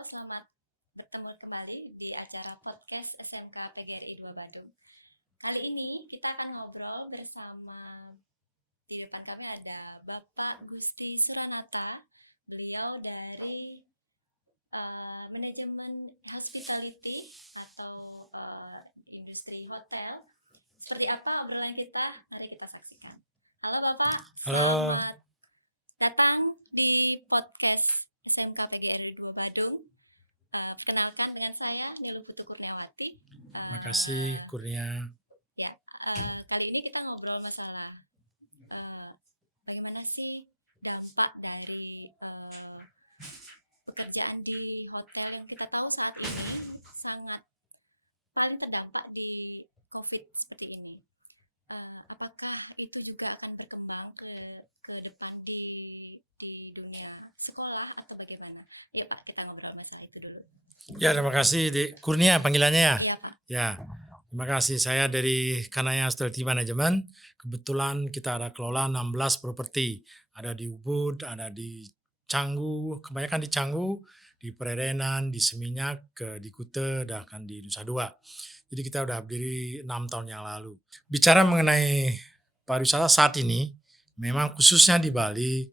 Halo, selamat bertemu kembali di acara podcast SMK PGRI 2 Badung. Kali ini kita akan ngobrol bersama, di depan kami ada Bapak Gusti Suranata. Beliau dari manajemen hospitality atau industri hotel. Seperti apa obrolan kita? Mari kita saksikan. Halo Bapak, Halo. selamat datang di podcast SMK PGRI 2 Badung. Perkenalkan dengan saya Nilu Putu Kurniawati. Makasih Kurnia. Ya, kali ini kita ngobrol masalah bagaimana sih dampak dari pekerjaan di hotel yang kita tahu saat ini sangat paling terdampak di COVID seperti ini. Apakah itu juga akan berkembang ke depan di dunia sekolah atau bagaimana? Ya Pak, kita ngobrol masalah itu dulu. Ya, terima kasih Dik Kurnia panggilannya ya. Iya Pak. Ya, terima kasih. Saya dari Kanaya Hospitality Management. Kebetulan kita ada kelola 16 properti. Ada di Ubud, ada di Canggu, kebanyakan di Canggu, di Pererenan, di Seminyak, di Kute, bahkan di Nusa Dua. Jadi kita udah berdiri 6 tahun yang lalu. Bicara mengenai pariwisata saat ini, memang khususnya di Bali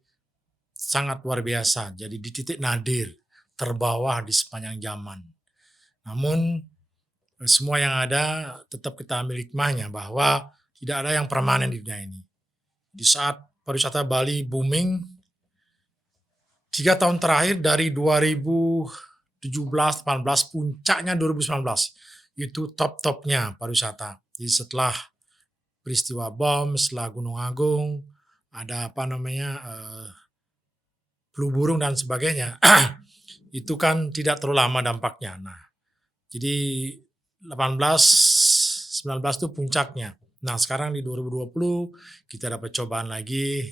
sangat luar biasa. Jadi di titik nadir, terbawah di sepanjang zaman. Namun semua yang ada tetap kita ambil hikmahnya bahwa tidak ada yang permanen di dunia ini. Di saat pariwisata Bali booming, 3 tahun terakhir dari 2017, 18, puncaknya 2019, itu top-topnya pariwisata. Jadi setelah peristiwa bom, setelah Gunung Agung, ada flu burung dan sebagainya, itu kan tidak terlalu lama dampaknya. Nah, jadi 18, 19 itu puncaknya. Nah, sekarang di 2020 kita dapat cobaan lagi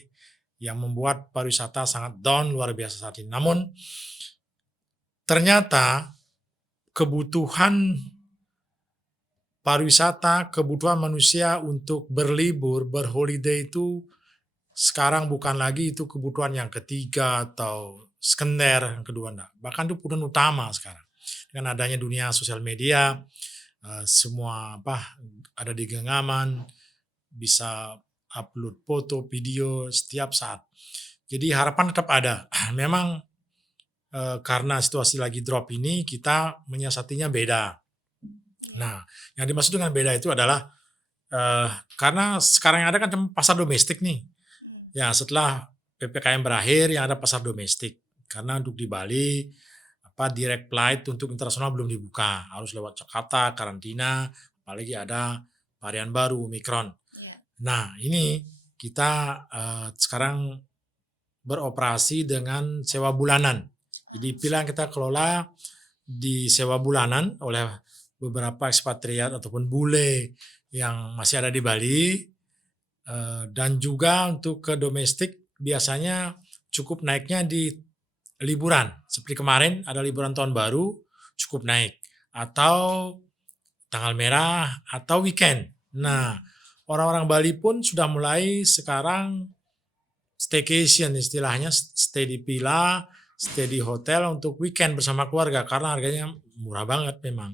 yang membuat pariwisata sangat down luar biasa saat ini. Namun ternyata kebutuhan pariwisata, kebutuhan manusia untuk berlibur, berholiday itu sekarang bukan lagi itu kebutuhan yang ketiga atau sekunder, yang kedua enggak. Bahkan itu kebutuhan utama sekarang. Dengan adanya dunia sosial media, semua ada di genggaman, bisa upload foto, video setiap saat. Jadi harapan tetap ada. Memang karena situasi lagi drop ini, kita menyiasatinya beda. Nah, yang dimaksud dengan beda itu adalah karena sekarang yang ada kan cuma pasar domestik nih. Ya, setelah PPKM berakhir yang ada pasar domestik. Karena untuk di Bali direct flight untuk internasional belum dibuka, harus lewat Jakarta, karantina, apalagi ada varian baru Omicron. Nah, ini kita sekarang beroperasi dengan sewa bulanan. Jadi pilihan kita kelola di sewa bulanan oleh beberapa ekspatriat ataupun bule yang masih ada di Bali, dan juga untuk ke domestik biasanya cukup naiknya di liburan. Seperti kemarin ada liburan tahun baru cukup naik, atau tanggal merah atau weekend. Nah, orang-orang Bali pun sudah mulai sekarang staycation istilahnya, stay di villa, stay di hotel untuk weekend bersama keluarga karena harganya murah banget, memang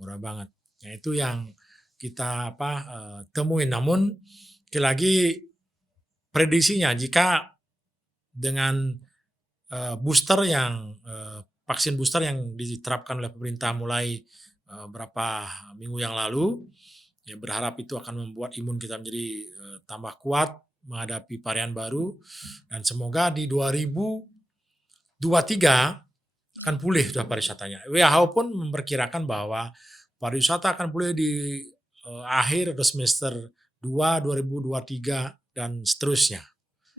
murah banget. Nah, itu yang kita temuin. Namun lagi prediksinya jika dengan booster yang vaksin booster yang diterapkan oleh pemerintah mulai berapa minggu yang lalu, ya berharap itu akan membuat imun kita menjadi tambah kuat menghadapi varian baru, dan semoga di 2023 akan pulih sudah pariwisatanya. WHO pun memperkirakan bahwa pariwisata akan pulih di akhir atau semester 2 2023 dan seterusnya.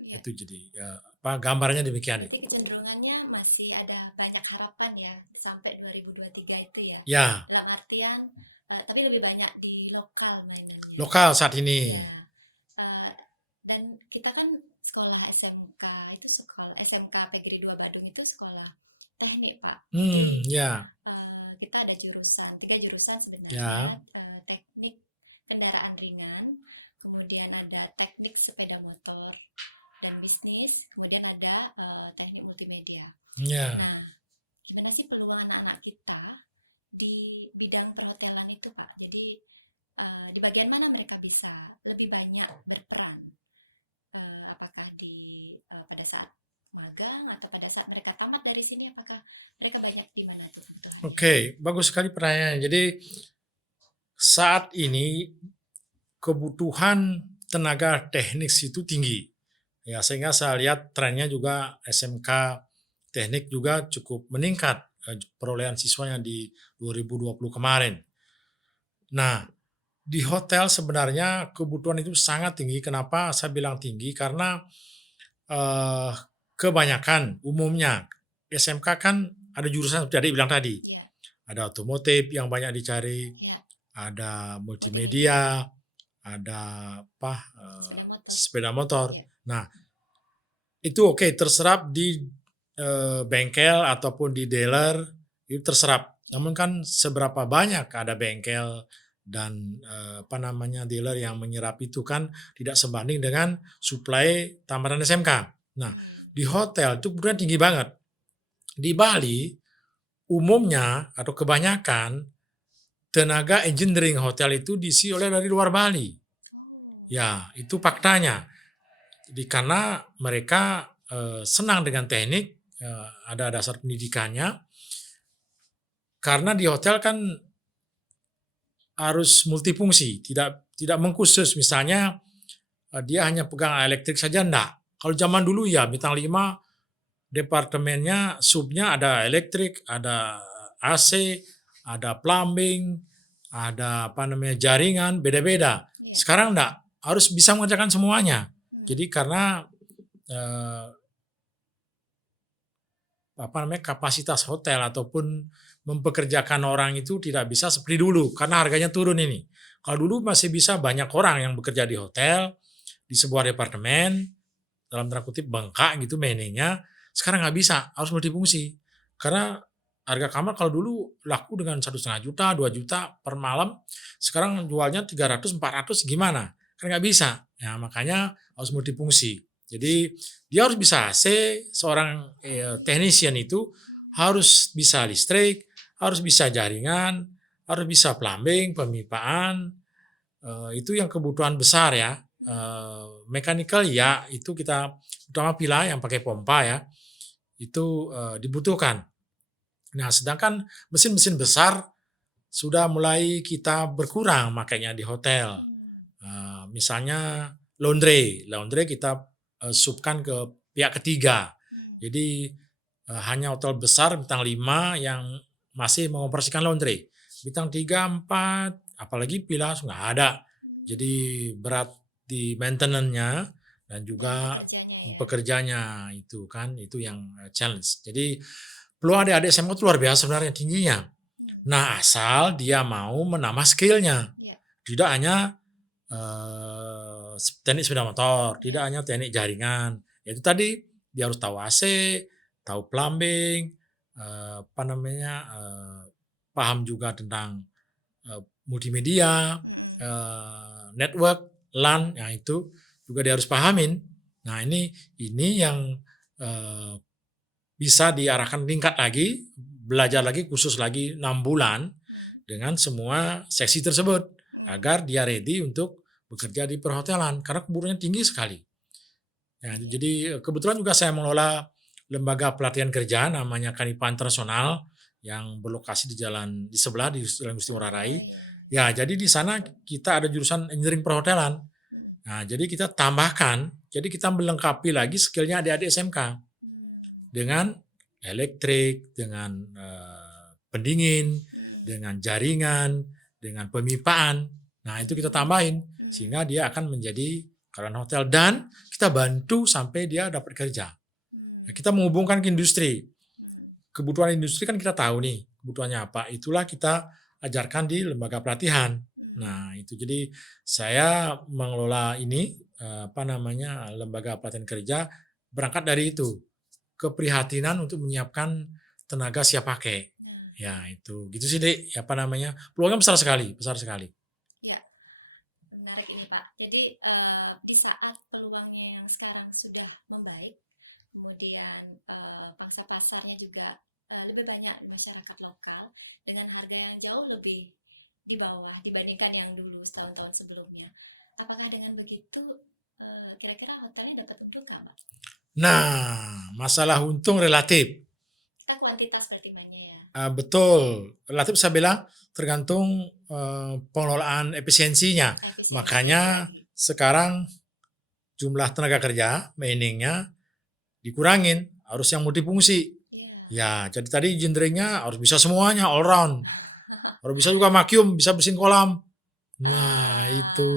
Ya. Itu jadi gambarnya demikian. Jadi kecenderungannya masih ada banyak harapan ya sampai 2023 itu ya. Ya. Dalam artian tapi lebih banyak di lokal mainannya. Lokal saat ini. Ya. Dan kita kan sekolah SMK itu SMK PGRI 2 Badung itu sekolah teknik Pak. Ya. Kita ada 3 jurusan sebenarnya. Ya. Teknik kendaraan ringan, kemudian ada teknik sepeda motor dan bisnis, kemudian ada teknik multimedia. Ya. Nah, gimana sih peluang anak-anak kita di bidang perhotelan itu, Pak? Jadi di bagian mana mereka bisa lebih banyak berperan? Apakah pada saat magang atau pada saat mereka tamat dari sini, apakah mereka banyak di mana tuh kebutuhannya? Oke, bagus sekali pertanyaannya. Jadi saat ini kebutuhan tenaga teknik itu tinggi. Ya, sehingga saya lihat trennya juga SMK teknik juga cukup meningkat perolehan siswanya di 2020 kemarin. Nah, di hotel sebenarnya kebutuhan itu sangat tinggi. Kenapa saya bilang tinggi? Karena eh, kebanyakan umumnya SMK kan ada jurusan seperti adik bilang tadi. Ya, Ada otomotif yang banyak dicari, ya, ada multimedia, ada apa sepeda motor. sepeda motor. Ya. Nah, itu oke terserap di bengkel ataupun di dealer itu terserap. Namun kan seberapa banyak ada bengkel dan apa namanya dealer yang menyerap itu kan tidak sebanding dengan suplai tamatan SMK. Nah, di hotel itu kebutuhan tinggi banget. Di Bali umumnya atau kebanyakan tenaga engineering hotel itu diisi oleh dari luar Bali. Ya, itu faktanya. Jadi karena mereka senang dengan teknik, ada dasar pendidikannya. Karena di hotel kan harus multifungsi, tidak mengkhusus. Misalnya dia hanya pegang elektrik saja enggak. Kalau zaman dulu ya bintang 5 departemennya subnya ada elektrik, ada AC, ada plumbing, ada apa namanya jaringan, beda-beda. Ya. Sekarang enggak, harus bisa mengerjakan semuanya. Jadi karena eh, apa namanya kapasitas hotel ataupun mempekerjakan orang itu tidak bisa seperti dulu karena harganya turun ini. Kalau dulu masih bisa banyak orang yang bekerja di hotel di sebuah departemen dalam tanda kutip bengkak gitu mainnya. Sekarang nggak bisa, harus multifungsi. Karena harga kamar kalau dulu laku dengan 1,5 juta, 2 juta per malam, sekarang jualnya 300, 400 gimana? Kan nggak bisa. Ya makanya harus multifungsi. Jadi dia harus bisa AC, seorang technician itu harus bisa listrik, harus bisa jaringan, harus bisa plumbing, pemipaan, itu yang kebutuhan besar ya. Mechanical ya itu kita utama pila yang pakai pompa ya itu dibutuhkan. Nah sedangkan mesin-mesin besar sudah mulai kita berkurang makanya di hotel. Misalnya laundry kita subkan ke pihak ketiga. Jadi hanya hotel besar bintang 5 yang masih mengoperasikan laundry. Bintang 3, 4, apalagi pila nggak ada. Jadi berat di maintenance-nya dan juga pekerjanya itu kan itu yang challenge. Jadi peluang adik-adik SMK itu luar biasa sebenarnya tingginya. Nah asal dia mau menambah skillnya, tidak hanya teknik sepeda motor, tidak hanya teknik jaringan. Yaitu tadi dia harus tahu AC, tahu plumbing, apa namanya, paham juga tentang multimedia, network, LAN, ya itu juga dia harus pahamin. Nah ini yang bisa diarahkan tingkat lagi, belajar lagi khusus lagi 6 bulan dengan semua seksi tersebut agar dia ready untuk bekerja di perhotelan karena kebutuhannya tinggi sekali. Ya, jadi kebetulan juga saya mengelola lembaga pelatihan kerja namanya Kanipa Internasional yang berlokasi di sebelah di Jalan Gusti Ngurah Rai. Ya, jadi di sana kita ada jurusan engineering perhotelan. Nah, jadi kita tambahkan, jadi kita melengkapi lagi skillnya adik-adik SMK dengan elektrik, dengan pendingin, dengan jaringan, dengan pemipaan. Nah, itu kita tambahin sehingga dia akan menjadi karyawan hotel dan kita bantu sampai dia dapat kerja. Nah, kita menghubungkan ke industri. Kebutuhan industri kan kita tahu nih kebutuhannya apa. Itulah kita ajarkan di lembaga pelatihan. Nah, itu jadi saya mengelola ini apa namanya lembaga pelatihan kerja berangkat dari itu keprihatinan untuk menyiapkan tenaga siap pakai. Ya itu gitu sih Dek. Apa namanya peluangnya besar sekali, besar sekali. Ya, menarik ini Pak. Jadi di saat peluangnya yang sekarang sudah membaik, kemudian pangsa pasarnya juga lebih banyak masyarakat lokal dengan harga yang jauh lebih di bawah dibandingkan yang dulu tahun-tahun sebelumnya. Apakah dengan begitu kira-kira hotelnya dapat untung nggak, Pak? Nah, masalah untung relatif. Kita kuantitas pertimbangannya ya. Betul, relatif saya bilang tergantung pengelolaan efisiensinya. Efisiensi. Makanya sekarang jumlah tenaga kerja mainingnya dikurangin, harus yang multifungsi. Iya. Ya, jadi tadi engineeringnya harus bisa semuanya, all round. Harus bisa juga vacuum, bisa bersihin kolam. Nah, itu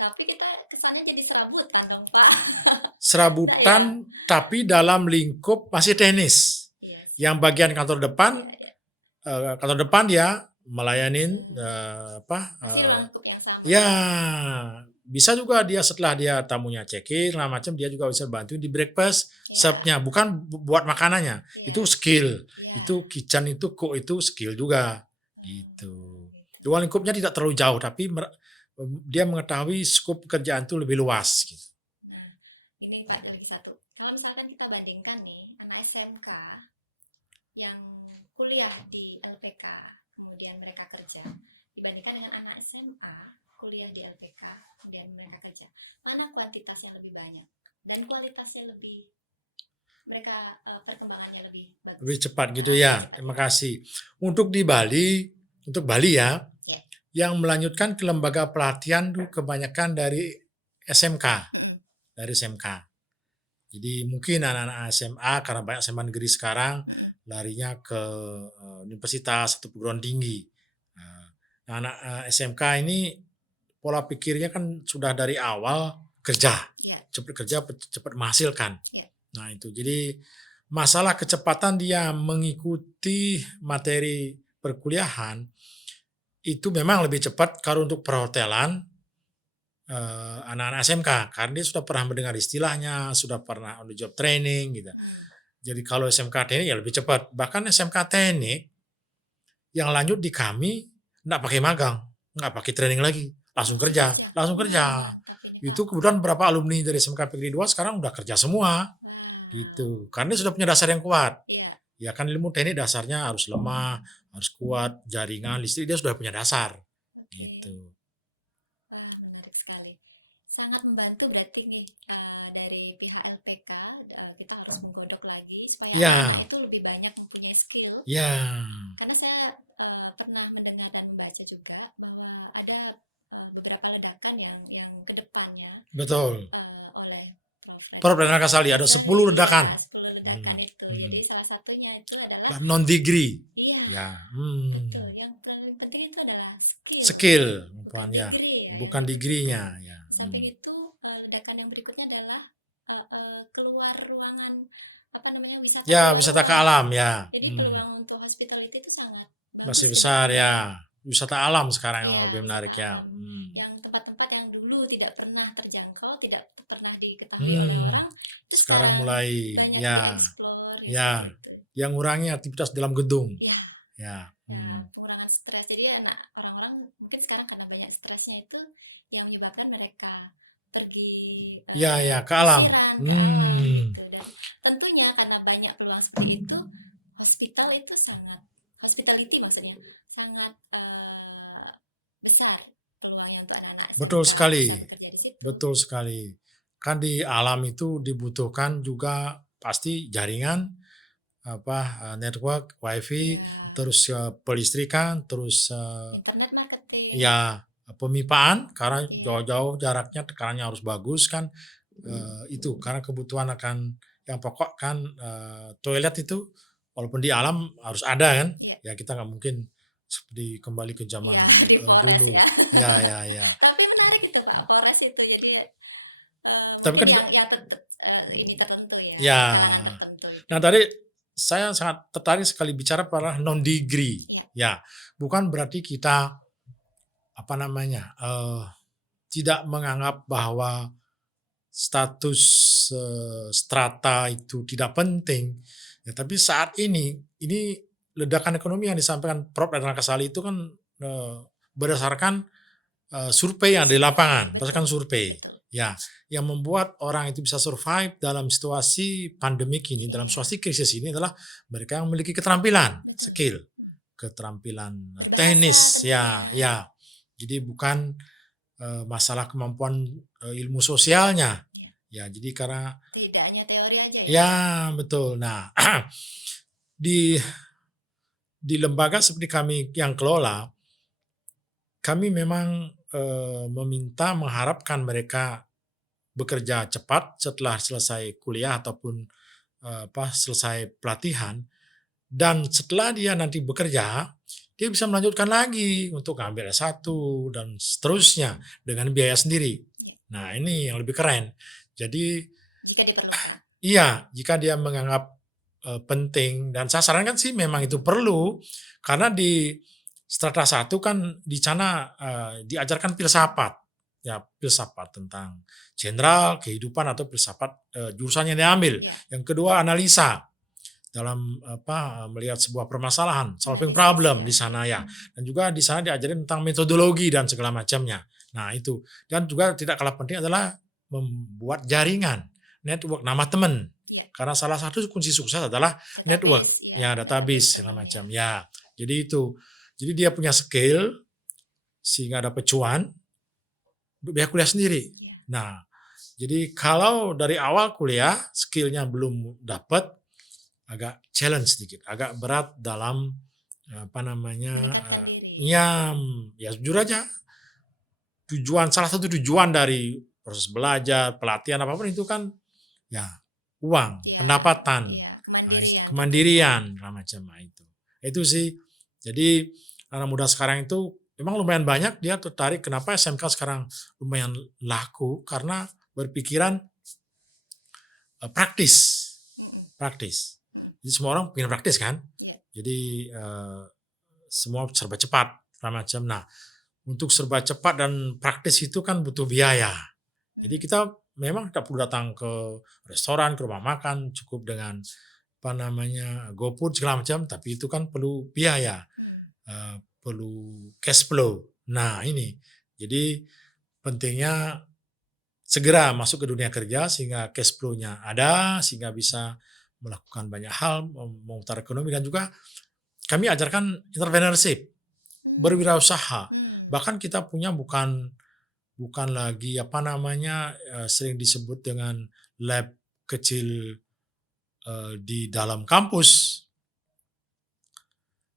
Tapi kita kesannya jadi serabutan dong, Pak. serabutan tapi dalam lingkup masih teknis. Yes. Yang bagian kantor depan, Ya, kantor depan dia melayanin masih ruang lingkup yang sama. ya bisa juga dia setelah dia tamunya check-in lah macam dia juga bisa bantuin di breakfast serve-nya, bukan buat makanannya. Ya. Itu skill. Ya. Itu kitchen itu cook itu skill juga. Gitu. Ruang lingkupnya tidak terlalu jauh tapi dia mengetahui skop pekerjaan itu lebih luas gitu. Nah, ini Pak lagi satu. Kalau misalkan kita bandingkan nih anak SMK yang kuliah di LPK, kemudian mereka kerja, dibandingkan dengan anak SMA kuliah di LPK, kemudian mereka kerja, mana kuantitas yang lebih banyak dan kualitasnya lebih mereka perkembangannya lebih bagus. Lebih cepat gitu ya. Terima kasih. Untuk di Bali, untuk Bali ya, yang melanjutkan ke lembaga pelatihan tuh kebanyakan dari SMK. Dari SMK. Jadi mungkin anak-anak SMA karena banyak SMA negeri sekarang larinya ke universitas atau perguruan tinggi. Nah, anak SMK ini pola pikirnya kan sudah dari awal kerja. Cepat kerja, cepat menghasilkan. Nah itu. Jadi masalah kecepatan dia mengikuti materi perkuliahan itu memang lebih cepat kalau untuk perhotelan anak-anak SMK karena dia sudah pernah mendengar istilahnya, sudah pernah on the job training gitu. Jadi kalau SMK teknik ya lebih cepat. Bahkan SMK teknik yang lanjut di kami nggak pakai magang, nggak pakai training lagi, langsung kerja. Itu kemudian beberapa alumni dari SMK Negeri 2 sekarang udah kerja semua. Gitu. Karena dia sudah punya dasar yang kuat. Ya kan ilmu teknik dasarnya harus lemah, harus kuat, jaringan, listrik dia sudah punya dasar. Gitu. Wah, menarik sekali. Sangat membantu berarti nih dari pihak LPK kita harus menggodok lagi supaya anak itu lebih banyak mempunyai skill. Ya. Karena saya pernah mendengar dan membaca juga bahwa ada beberapa ledakan yang kedepannya Betul. oleh Prof. Renal Kasali ada 10 ledakan. 10 ledakan itu. Jadi salah satunya itu adalah non degree. Iya. Ya. Betul. Yang paling penting itu adalah skill. Skill, Bukan degree, ya. bukan degree-nya. Ya. Samping itu ledakan yang berikutnya adalah keluar ruangan wisata. Ya, wisata ke alam ya. Jadi peluang untuk hospitality itu sangat masih besar ya. Wisata alam sekarang yang lebih menarik ya. Yang tempat-tempat yang dulu tidak pernah terjangkau, tidak pernah diketahui oleh orang, sekarang mulai ya. Ya. Yang ngurangi aktivitas dalam gedung. Ya. Pengurangan stres. Jadi orang-orang mungkin sekarang karena banyak stresnya itu yang menyebabkan mereka pergi ke alam. Gitu. Dan tentunya karena banyak peluang seperti itu, hospitality maksudnya sangat besar peluangnya untuk anak-anak. Betul sekali. Betul sekali. Kan di alam itu dibutuhkan juga pasti jaringan, network, wifi, terus pelistrikan, terus internet marketing. Ya, pemipaan karena jauh-jauh jaraknya tekanannya harus bagus kan. Itu karena kebutuhan akan yang pokok kan toilet itu walaupun di alam harus ada kan. Ya kita nggak mungkin seperti kembali ke zaman dulu. Ya. Tapi menarik itu Pak, Polres itu jadi tapi kan ini tertentu ya. Ya. Nah tadi saya sangat tertarik sekali bicara pada non degree. Ya, bukan berarti kita tidak menganggap bahwa status strata itu tidak penting. Ya, tapi saat ini ledakan ekonomi yang disampaikan Prof. Renal Kasali itu kan berdasarkan survei yang di lapangan, berdasarkan survei. Ya, yang membuat orang itu bisa survive dalam situasi pandemik ini, dalam situasi krisis ini adalah mereka yang memiliki keterampilan, Betul. skill, keterampilan Berbahasa teknis, ya, tentunya. ya. Jadi bukan masalah kemampuan ilmu sosialnya. Ya. Ya, jadi karena Tidak hanya teori aja ya. ya betul. Nah, di lembaga seperti kami yang kelola, kami memang meminta mengharapkan mereka bekerja cepat setelah selesai kuliah ataupun selesai pelatihan, dan setelah dia nanti bekerja, dia bisa melanjutkan lagi untuk ngambil S1 dan seterusnya dengan biaya sendiri. Nah, ini yang lebih keren. Jadi Jika diperlukan. iya, jika dia menganggap penting, dan saya sarankan sih memang itu perlu, karena di strata 1 kan di sana diajarkan filsafat. Ya, filsafat tentang jenderal, kehidupan atau filsafat jurusan yang diambil. Ya. Yang kedua analisa dalam melihat sebuah permasalahan, solving problem di sana ya. Dan juga di sana diajarin tentang metodologi dan segala macamnya. Nah, itu. Dan juga tidak kalah penting adalah membuat jaringan, network, nama teman. Ya. Karena salah satu kunci sukses adalah network, ya, database segala macam. Ya. Jadi itu. Jadi dia punya skill sehingga dapat cuan untuk biaya kuliah sendiri. Nah, jadi kalau dari awal kuliah skillnya belum dapat, agak challenge sedikit, agak berat dalam Meningkatkan diri. ya jujur aja, salah satu tujuan dari proses belajar, pelatihan apapun itu kan ya uang, Ya. pendapatan, Ya. kemandirian, macam itu. Itu sih. Jadi anak muda sekarang itu memang lumayan banyak dia tertarik. Kenapa SMK sekarang lumayan laku? Karena berpikiran praktis. Jadi semua orang pengen praktis kan. Jadi semua serba cepat, macam. Nah, untuk serba cepat dan praktis itu kan butuh biaya. Jadi kita memang tidak perlu datang ke restoran, ke rumah makan, cukup dengan GoFood segala macam, tapi itu kan perlu biaya, perlu cash flow. Nah, ini. Jadi pentingnya segera masuk ke dunia kerja sehingga cash flow-nya ada, sehingga bisa melakukan banyak hal, memutar ekonomi, dan juga kami ajarkan entrepreneurship, berwirausaha. Bahkan kita punya bukan lagi sering disebut dengan lab kecil di dalam kampus,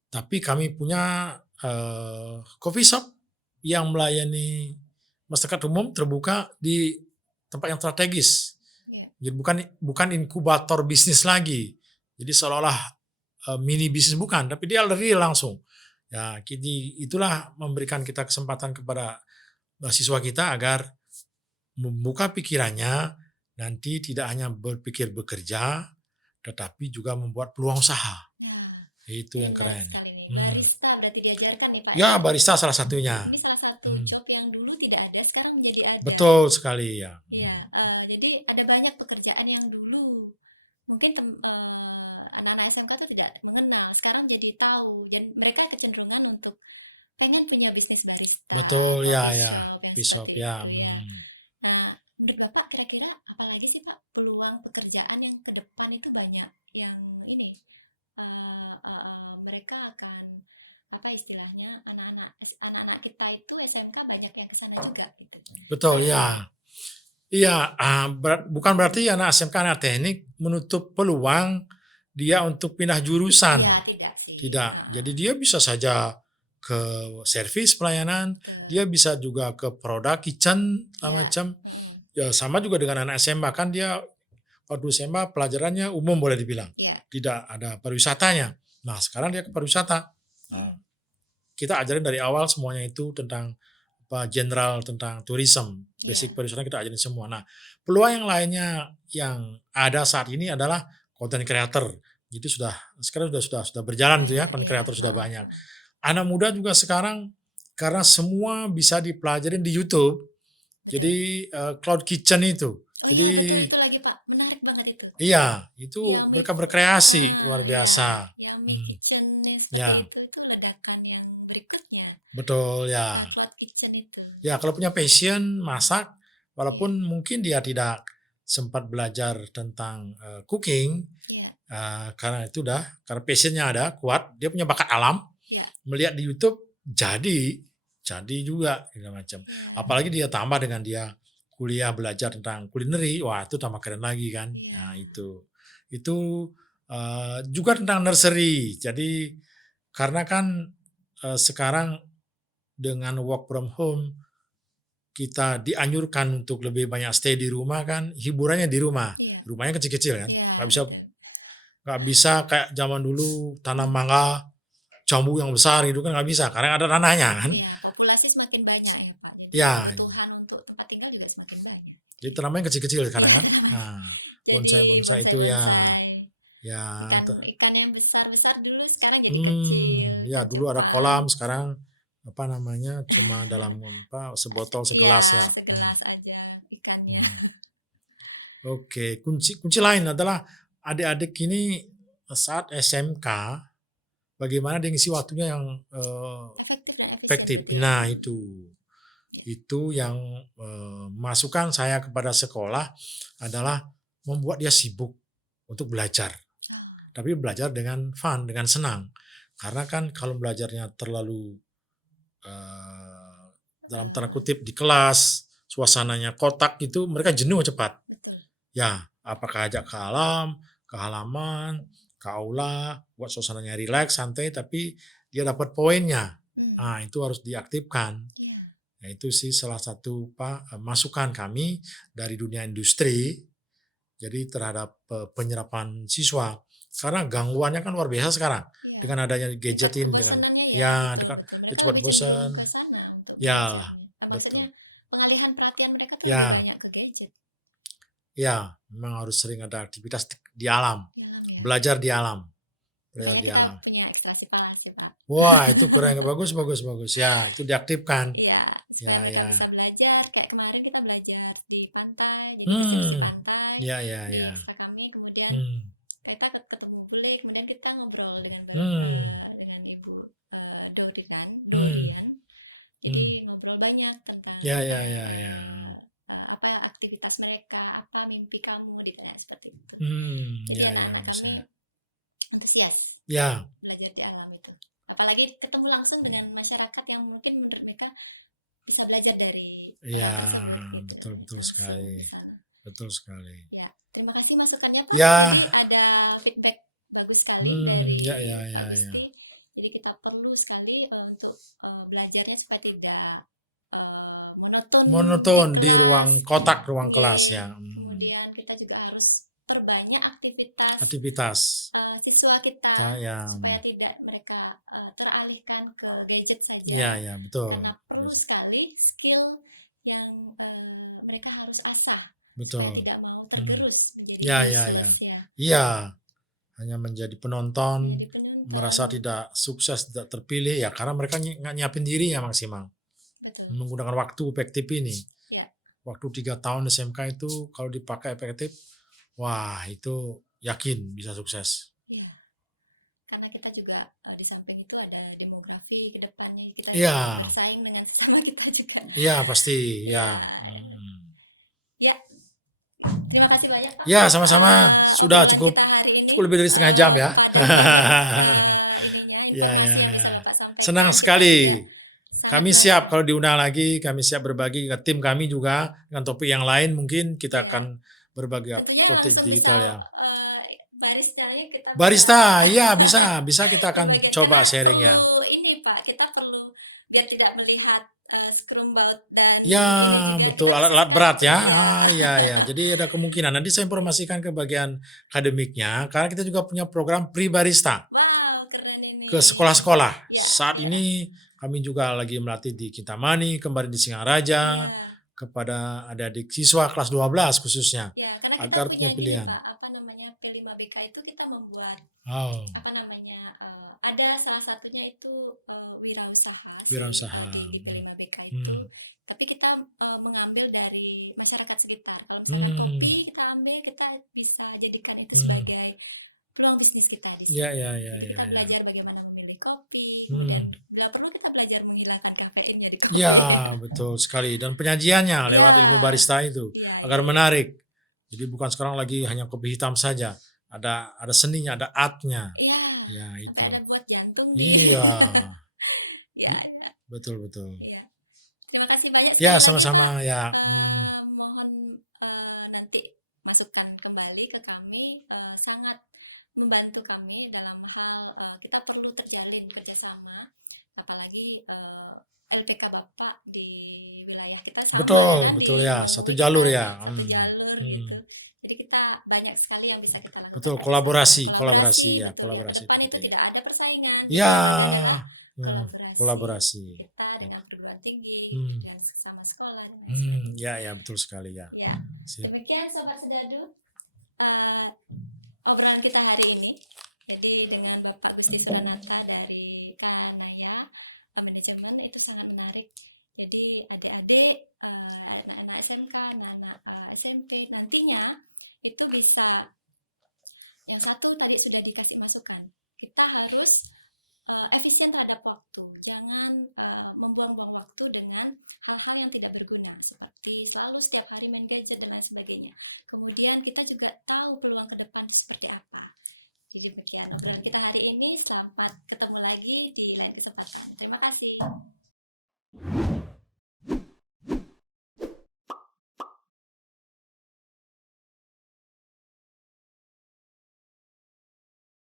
tapi kami punya coffee shop yang melayani masyarakat umum terbuka di tempat yang strategis. Jadi bukan inkubator bisnis lagi. Jadi seolah-olah mini bisnis, bukan, tapi dia real langsung. Ya, jadi itulah memberikan kita kesempatan kepada siswa kita agar membuka pikirannya, nanti tidak hanya berpikir bekerja, tetapi juga membuat peluang usaha. Itu yang keren. Barista berarti diajarkan nih Pak. Ya, barista salah satunya. Ini salah satu job yang dulu tidak ada, sekarang menjadi ada. Betul sekali ya. Iya, jadi ada banyak pekerjaan yang dulu mungkin anak-anak SMK itu tidak mengenal, sekarang jadi tahu, dan mereka kecenderungan untuk pengen punya bisnis barista. Betul ya, coffee shop ya. Nah, menurut Bapak kira-kira apalagi sih Pak peluang pekerjaan yang ke depan itu banyak yang ini mereka akan apa istilahnya, anak-anak kita itu SMK banyak yang kesana juga gitu. Betul ya. Iya, bukan berarti anak SMK, anak teknik menutup peluang dia untuk pindah jurusan. Ya, tidak sih. Tidak. Jadi dia bisa saja ke servis pelayanan, dia bisa juga ke produk kitchen macam. Ya, sama juga dengan anak SMA kan, dia waktu SMA pelajarannya umum boleh dibilang. Tidak ada pariwisatanya. Nah, sekarang dia ke pariwisata. Nah, kita ajarin dari awal semuanya itu tentang general, tentang tourism, basic pariwisata kita ajarin semua. Nah, peluang yang lainnya yang ada saat ini adalah content creator. Jadi sekarang sudah berjalan tuh ya, content creator sudah banyak. Anak muda juga sekarang karena semua bisa dipelajarin di YouTube. Jadi cloud kitchen itu. Jadi itu lagi Pak, menarik banget itu. Iya, itu mereka berkreasi luar biasa. Yang kitchen itu ledakan yang berikutnya. Betul ya. Cloud kitchen itu. Ya, kalau punya passion masak, Walaupun mungkin dia tidak sempat belajar tentang cooking, Iya, karena itu karena passionnya ada, kuat, dia punya bakat alam, iya, melihat di YouTube jadi juga segala macam. iya, Apalagi dia tambah dengan dia kuliah belajar tentang kulineri, wah itu tambah keren lagi kan. iya. Nah itu juga tentang nursery. Jadi karena kan sekarang dengan work from home kita dianjurkan untuk lebih banyak stay di rumah kan, hiburannya di rumah. Iya, Rumahnya kecil-kecil kan, iya, nggak bisa betul. nggak bisa kayak zaman dulu tanam mangga jambu yang besar itu kan nggak bisa karena ada tanahnya kan. Iya, populasi semakin banyak ya Pak. Jadi Ya, kebutuhan untuk tempat tinggal juga semakin banyak. jadi tanamnya kecil-kecil sekarang Iya, kan. Nah, jadi bonsai-bonsai itu bonsai-bonsai. ya Ikan te- ikan yang besar-besar dulu sekarang jadi kecil ya dan dulu ada cepat. kolam sekarang apa namanya cuma dalam apa sebotol Iya, segelas ya. segelas aja ikannya. Hmm. Oke, kunci lain adalah adik-adik ini saat SMK bagaimana dia ngisi waktunya yang Efektif dan efektif. efisien. Nah itu yang masukan saya kepada sekolah adalah membuat dia sibuk untuk belajar. Oh, Tapi belajar dengan fun, dengan senang. Karena kan kalau belajarnya terlalu dalam tanda kutip di kelas, suasananya kotak gitu, mereka jenuh cepat. betul. Ya, apakah ajak ke alam, ke halaman, ke aula, buat suasananya rileks, santai, tapi dia dapat poinnya. Hmm, Nah, itu harus diaktifkan. iya, Nah, itu sih salah satu masukan kami dari dunia industri, jadi terhadap penyerapan siswa. Karena gangguannya kan luar biasa sekarang. iya. Dengan adanya gadget Tingkat ini, dengan kebosanannya ya, ya betul, dekat betul. dia Mereka cepat lebih cenderung bosan. ke sana untuk Ya, belajarnya. Maksudnya betul. pengalihan perhatian mereka tuh lebih Ya, banyak ke gadget. ya, memang harus sering ada aktivitas di alam, Ya, ya. belajar di alam, belajar Makanya di kita alam. punya ekstrasi kelas ya Pak. Wah, itu keren, bagus, bagus, bagus. Ya, itu diaktifkan. Iya, supaya Ya, mereka ya. bisa belajar. Kayak kemarin kita belajar di pantai, jadi bersih-bersih Hmm, pantai ya, ya, di ya. desa kami. Kemudian Hmm, kita ketemu bule, kemudian kita ngobrol dengan hmm, dengan Ibu Dorian, hmm, Dorian. Jadi hmm. ngobrol banyak tentang Ya, ya, ya, ya. apa aktivitas mereka, apa mimpi kamu, ditanya seperti itu. Jadi Ya, ya, anak-anak bagus kami ya. antusias Ya, belajar di alam itu. Apalagi ketemu langsung dengan masyarakat yang mungkin menurut mereka bisa belajar dari ya, orang tersebut gitu. betul, betul Langsung sekali, ke sana. betul sekali. Ya, terima kasih masukannya Pak. Ya, Tadi ada feedback bagus sekali dari ya, ya, ya, Pak ya. Gusti. Jadi kita perlu sekali untuk belajarnya supaya tidak monoton Monoton di kelas. ruang kotak, ruang kelas Iya. ya. Kemudian kita juga harus perbanyak aktivitas Aktivitas. siswa kita Ya, supaya tidak mereka teralihkan ke gadget saja. ya, ya, betul. Karena perlu sekali skill yang mereka harus asah supaya Betul. tidak mau tergerus menjadi Ya, ya, ya. sosial. Iya, hanya menjadi penonton, Jadi penonton. merasa tidak sukses, tidak terpilih ya karena mereka nggak nyiapin dirinya maksimal. Betul. Menggunakan waktu efektif ini. Ya. Waktu 3 tahun SMK itu kalau dipakai efektif, wah itu yakin bisa sukses. Ya. Karena kita juga di samping itu ada demografi ke depannya, kita Iya. bersaing dengan sesama kita juga. Iya pasti, ya. Ya. Terima kasih banyak Pak. Ya, sama-sama. Sudah cukup lebih dari setengah jam ya. Ya, ya, ya. Senang sekali. Kami siap kalau diundang lagi, kami siap berbagi ke tim kami juga dengan topik yang lain mungkin kita akan berbagi topik digital ya. Barista, ya bisa kita akan coba sharing ya. Ini Pak, kita perlu biar tidak melihat scrum-bout dan ya betul alat-alat berat ya. Ya. Jadi ada kemungkinan nanti saya informasikan ke bagian akademiknya karena kita juga punya program pre-barista. Wow, keren ini. Ke sekolah-sekolah. Ya, Saat ini kami juga lagi melatih di Kintamani, kemarin di Singaraja, kepada adik-adik siswa kelas 12 khususnya. Ya, agar punya pilihan. Pak, apa namanya P5BK itu kita membuat apa namanya ada salah satunya itu wirausaha di P5BK itu. Tapi kita mengambil dari masyarakat sekitar. Kalau misalnya kopi kita ambil, kita bisa jadikan itu sebagai peluang bisnis kita di sini. Ya, ya, ya, ya, Kita ya. belajar bagaimana memilih kopi Hmm. dan bila perlu kita belajar menghilangkan kafein dari kopi. Ya, betul sekali. Dan penyajiannya lewat Ya. ilmu barista itu Iya, agar menarik. Jadi bukan sekarang lagi hanya kopi hitam saja. Ada seninya, ada artnya. iya. Ya, itu. Sampai ada buat jantung. Iya. Ya, ya. Betul, betul. Iya. Terima kasih banyak. Ya, sekali lagi, sama-sama Pak. ya. Mohon nanti masukkan kembali ke kami, sangat membantu kami dalam hal kita perlu terjalin kerjasama, apalagi LPK Bapak di wilayah kita sama Betul, kan, betul di ya. Lampung Satu itu jalur kan, ya. satu jalur Hmm. gitu. Jadi kita banyak sekali yang bisa kita lakukan. Betul, kolaborasi ya, betul ya. kolaborasi Ke depan itu itu penting. tidak ada persaingan. Ya, Banyak ya, kolaborasi. kita dengan perguruan tinggi dan sesama sekolah dan lain sebagainya. Ya, ya, betul sekali ya. Ya, Sip. demikian Sobat Sedadu, obrolan kita hari ini. Jadi dengan Bapak Gusti Surananta dari Kanaya Manajemen itu sangat menarik. Jadi adik-adik, anak-anak SMK, anak-anak SMP nantinya itu bisa, yang satu tadi sudah dikasih masukan, kita harus efisien terhadap waktu, jangan membuang-buang waktu dengan hal-hal yang tidak berguna seperti selalu setiap hari main gadget dan lain sebagainya. Kemudian kita juga tahu peluang ke depan seperti apa. Jadi demikian obrolan kita hari ini. Selamat ketemu lagi di lain kesempatan. Terima kasih.